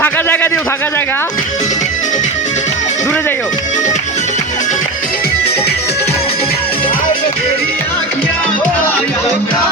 ফাঁকা জায়গা দিও ফাঁকা জায়গা। দূরে যাইও Yeah.